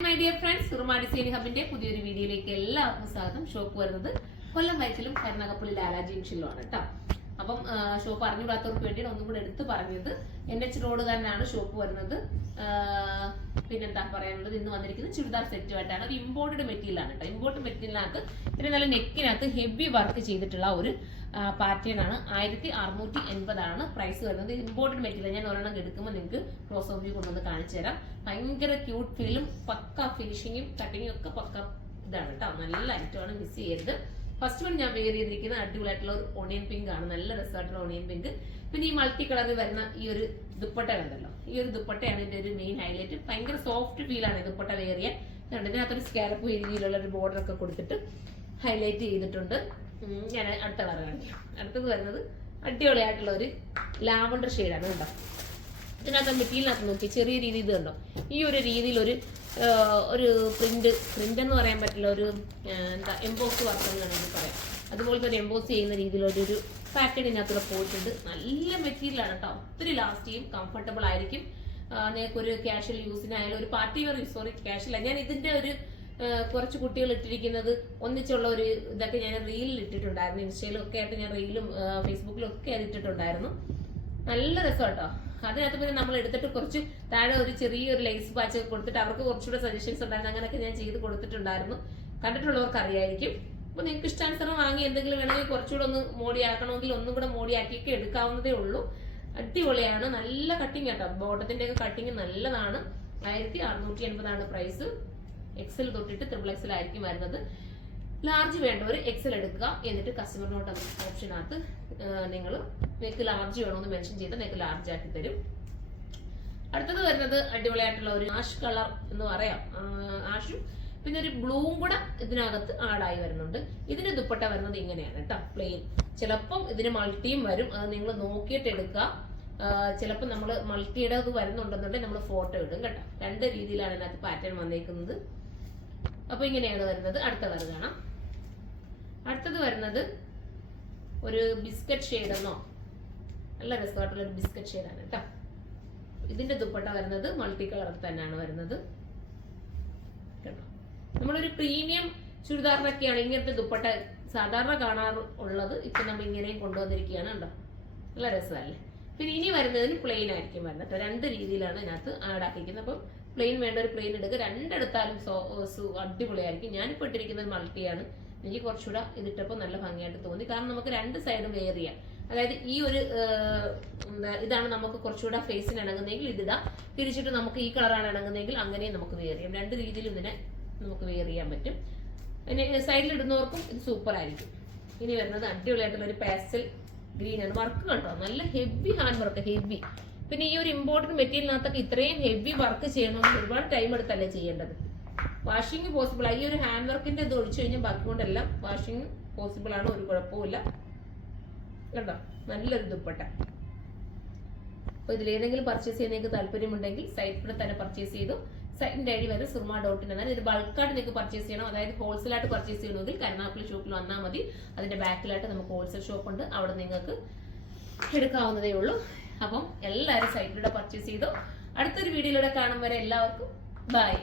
My dear friends, Surma Design Hubന്റെ പുതിയൊരു വീഡിയോയിലേക്ക് എല്ലാവർക്കും സ്വാഗതം. ഷോപ്പ് വരുന്നത് കൊല്ലം വൈറ്റിലും കരുനാഗപ്പള്ളി ലാലാ ജംഗ്ഷനിലുമാണ് കേട്ടോ. അപ്പം ഷോപ്പ് അറിഞ്ഞുകൂടാത്തവർക്ക് വേണ്ടിയിട്ട് ഒന്നും കൂടെ എടുത്ത് പറഞ്ഞത് NH റോഡ് തന്നെയാണ് ഷോപ്പ് വരുന്നത്. പിന്നെന്താ പറയാനുള്ളത്, ഇന്ന് വന്നിരിക്കുന്നത് ചുരിദാർ സെറ്റുമായിട്ടാണ്. ഒരു ഇമ്പോർട്ടഡ് മെറ്റീരിയൽ ആണ് കേട്ടോ. ഇമ്പോർട്ടഡ് മെറ്റീരിയലിനകത്ത് പിന്നെ നല്ല നെക്കിനകത്ത് ഹെവി വർക്ക് ചെയ്തിട്ടുള്ള ഒരു പാറ്റേൺ ആണ്. 1680 ആണ് പ്രൈസ് വരുന്നത്. ഇമ്പോർട്ടഡ് മെറ്റീരിയൽ ഞാൻ ഒരെണ്ണം എടുക്കുമ്പോൾ നിങ്ങൾക്ക് ക്ലോസ് ഓഫ് വ്യൂ കൊണ്ടുവന്ന് കാണിച്ചു തരാം. ഭയങ്കര ക്യൂട്ട് ഫീലും പക്ക ഫിനിഷിങ്ങും കട്ടിങ്ങും ഒക്കെ പക്ക ഇതാണ് കേട്ടോ. നല്ല ഐറ്റമാണ്, മിസ് ചെയ്യരുത്. ഫസ്റ്റ് വൺ ഞാൻ വെയർ ചെയ്തിരിക്കുന്ന അടിപൊളിയായിട്ടുള്ള ഒരു ഓണിയൻ പിങ്ക് ആണ്. നല്ല രസമായിട്ടുള്ള ഓണിയൻ പിങ്ക്. പിന്നെ ഈ മൾട്ടി കളറിൽ വരുന്ന ഈ ഒരു ദുപ്പട്ട കണ്ടല്ലോ, ഈ ഒരു ദുപ്പട്ടയാണ് ഇതിന്റെ ഒരു മെയിൻ ഹൈലൈറ്റ്. ഭയങ്കര സോഫ്റ്റ് ഫീലാണ് ദുപ്പട്ട വെയർ ചെയ്യാൻ. ഇതിനകത്തൊരു സ്കാലപ്പ് രീതിയിലുള്ള ഒരു ബോർഡർ ഒക്കെ കൊടുത്തിട്ട് ഹൈലൈറ്റ് ചെയ്തിട്ടുണ്ട്. ഞാൻ അടുത്ത കളർ കാണിക്കാം. അടുത്തത് വരുന്നത് അടിപൊളിയായിട്ടുള്ള ഒരു ലാവണ്ടർ ഷെയ്ഡാണ് കേട്ടോ. ഇതിനകത്ത് മെറ്റീരിയലിനകത്ത് നോക്കി ചെറിയ രീതി ഇത് കണ്ടോ, ഈ ഒരു രീതിയിൽ ഒരു പ്രിന്റ് എന്ന് പറയാൻ പറ്റില്ല, ഒരു എന്താ എംബോസ് വർക്ക് എന്ന് വേണമെങ്കിൽ പറയാം. അതുപോലത്തെ ഒരു എംബോസ് ചെയ്യുന്ന രീതിയിലൊരു പാറ്റേൺ ഇതിനകത്തൂടെ പോയിട്ടുണ്ട്. നല്ല മെറ്റീരിയലാണ് കേട്ടോ. ഒത്തിരി ലാസ്റ്റ് ചെയ്യും, കംഫർട്ടബിൾ ആയിരിക്കും. നിങ്ങൾക്കൊരു കാഷ്വൽ യൂസിനായാലും ഒരു പാർട്ടി വെയർ, സോറി കാഷ്വൽ, ഞാൻ ഇതിന്റെ ഒരു കുറച്ച് കുട്ടികൾ ഇട്ടിരിക്കുന്നത് ഒന്നിച്ചുള്ള ഒരു ഇതൊക്കെ ഞാൻ റീലിൽ ഇട്ടിട്ടുണ്ടായിരുന്നു. ഇൻസ്റ്റയിലും ഒക്കെ ആയിട്ട് ഞാൻ റീലും ഫേസ്ബുക്കിലും ഒക്കെ അത് ഇട്ടിട്ടുണ്ടായിരുന്നു. നല്ല രസം കേട്ടോ. അതിനകത്ത് പിന്നെ നമ്മൾ എടുത്തിട്ട് കുറച്ച് താഴെ ഒരു ചെറിയൊരു ലേസ് പാച്ച് കൊടുത്തിട്ട് അവർക്ക് കുറച്ചുകൂടെ സജഷൻസ് ഉണ്ടായിരുന്നു. അങ്ങനെയൊക്കെ ഞാൻ ചെയ്ത് കൊടുത്തിട്ടുണ്ടായിരുന്നു. കണ്ടിട്ടുള്ളവർക്ക് അറിയായിരിക്കും. അപ്പൊ നിങ്ങൾക്ക് ഇഷ്ടാനുസരണം വാങ്ങി എന്തെങ്കിലും വേണമെങ്കിൽ കുറച്ചുകൂടെ ഒന്ന് മോഡിയാക്കണമെങ്കിൽ ഒന്നും കൂടെ മോഡിയാക്കിയൊക്കെ എടുക്കാവുന്നതേ ഉള്ളൂ. അടിപൊളിയാണ്, നല്ല കട്ടിങ് കേട്ടോ. ബോട്ടത്തിന്റെ ഒക്കെ കട്ടിങ് നല്ലതാണ്. 1680 പ്രൈസ്. XL തൊട്ടിട്ട് XXL ആയിരിക്കും വരുന്നത്. ലാർജ് വേണ്ടവർ XL എടുക്കുക. എന്നിട്ട് കസ്റ്റമർ നോട്ട് ഓപ്ഷനകത്ത് നിങ്ങൾക്ക് ലാർജ് വേണമെന്ന് മെൻഷൻ ചെയ്ത് നിങ്ങൾക്ക് ലാർജ് ആക്കി തരും. അടുത്തത് വരുന്നത് അടിപൊളിയായിട്ടുള്ള ഒരു ആഷ് കളർ എന്ന് പറയാം, ആഷും പിന്നെ ഒരു ബ്ലൂവും കൂടെ ഇതിനകത്ത് ആഡായി വരുന്നുണ്ട്. ഇതിന്റെ ദുപ്പട്ട വരുന്നത് ഇങ്ങനെയാണ് കേട്ടോ, പ്ലെയിൻ. ചിലപ്പം ഇതിന് മൾട്ടിയും വരും, അത് നിങ്ങൾ നോക്കിയിട്ട് എടുക്കുക. ചിലപ്പോൾ നമ്മൾ മൾട്ടിയുടെ അത് വരുന്നുണ്ടെന്നുണ്ടെങ്കിൽ നമ്മൾ ഫോട്ടോ ഇടും കേട്ടോ. രണ്ട് രീതിയിലാണ് ഇതിനകത്ത് പാറ്റേൺ വന്നേക്കുന്നത്. അപ്പൊ ഇങ്ങനെയാണ് വരുന്നത്. അടുത്ത കളർ കാണാം. അടുത്തത് വരുന്നത് ഒരു ബിസ്ക്കറ്റ് ഷെയ്ഡ് എന്നോ, നല്ല രസമായിട്ടുള്ള ഒരു ബിസ്ക്കറ്റ് ഷെയ്ഡാണ് കേട്ടോ. ഇതിന്റെ ദുപ്പട്ട വരുന്നത് മൾട്ടി കളർ തന്നെയാണ് വരുന്നത് കേട്ടോ. നമ്മളൊരു പ്രീമിയം ചുരിദാറിനൊക്കെയാണ് ഇങ്ങനത്തെ ദുപ്പട്ട സാധാരണ കാണാറുള്ളത്. ഇപ്പൊ നമ്മൾ ഇങ്ങനെയും കൊണ്ടുവന്നിരിക്കുകയാണ് കേട്ടോ. നല്ല രസമല്ലേ. പിന്നെ ഇനി വരുന്നതിന് പ്ലെയിൻ ആയിരിക്കും വരുന്നത്. രണ്ട് രീതിയിലാണ് ഇതിനകത്ത് ആഡാക്കിയിരിക്കുന്നത്. അപ്പം പ്ലെയിൻ വേണ്ട ഒരു പ്ലെയിൻ എടുക്കുക. രണ്ടെടുത്താലും അടിപൊളിയായിരിക്കും. ഞാനിപ്പോൾ ഇട്ടിരിക്കുന്നത് മൾട്ടിയാണ്. എനിക്ക് കുറച്ചുകൂടെ ഇതിട്ടപ്പോൾ നല്ല ഭംഗിയായിട്ട് തോന്നി. കാരണം നമുക്ക് രണ്ട് സൈഡും വെയർ ചെയ്യാം. അതായത് ഈ ഒരു ഇതാണ് നമുക്ക് കുറച്ചുകൂടെ ഫേസിന് ഇണങ്ങുന്നതെങ്കിൽ ഇതിടാം. തിരിച്ചിട്ട് നമുക്ക് ഈ കളറാണ് ഇണങ്ങുന്നതെങ്കിൽ അങ്ങനെയും നമുക്ക് വെയർ ചെയ്യാം. രണ്ട് രീതിയിലും ഇതിനെ നമുക്ക് വെയർ ചെയ്യാൻ പറ്റും. പിന്നെ സൈഡിൽ ഇടുന്നവർക്കും ഇത് സൂപ്പർ ആയിരിക്കും. ഇനി വരുന്നത് അടിപൊളിയായിട്ടുള്ള ഒരു പാസ്റ്റൽ ഗ്രീൻ ആണ്. വർക്ക് കണ്ടോ, നല്ല ഹെവി ഹാൻഡ് വർക്ക്, ഹെവി. പിന്നെ ഈ ഒരു ഇമ്പോർട്ടന്റ് മെറ്റീരിയലിനകത്തൊക്കെ ഇത്രയും ഹെവി വർക്ക് ചെയ്യണമെങ്കിൽ ഒരുപാട് ടൈം എടുത്തല്ലേ ചെയ്യേണ്ടത്. വാഷിംഗ് പോസിബിൾ ആണ്. ഈ ഒരു ഹാൻഡ് വർക്കിന്റെ ഇത് ഒഴിച്ചു കഴിഞ്ഞാൽ ബാക്കി കൊണ്ടെല്ലാം വാഷിംഗ് പോസിബിൾ ആണ്, ഒരു കുഴപ്പമില്ല കേട്ടോ. നല്ലൊരു ദുപ്പട്ട. അപ്പൊ ഇതിലേതെങ്കിലും പർച്ചേസ് ചെയ്യാൻ നിങ്ങൾക്ക് താല്പര്യമുണ്ടെങ്കിൽ സൈറ്റിൽ തന്നെ പർച്ചേസ് ചെയ്തു. സൈറ്റിന്റെ ഐഡി വരെ surma.in എന്നാണ്. ഇത് ബൾക്കായിട്ട് നിങ്ങൾക്ക് പർച്ചേസ് ചെയ്യണം, അതായത് ഹോൾസെയിലായിട്ട് പർച്ചേസ് ചെയ്യണമെങ്കിൽ കരുനാഗപ്പള്ളി ഷോപ്പിൽ വന്നാൽ മതി. അതിന്റെ ബാക്കിലായിട്ട് നമുക്ക് ഹോൾസെയിൽ ഷോപ്പ് ഉണ്ട്, അവിടെ നിങ്ങൾക്ക് എടുക്കാവുന്നതേ ഉള്ളൂ. അപ്പം എല്ലാവരും സൈറ്റിലൂടെ പർച്ചേസ് ചെയ്തു. അടുത്തൊരു വീഡിയോയിലൂടെ കാണും വരെ എല്ലാവർക്കും ബൈ.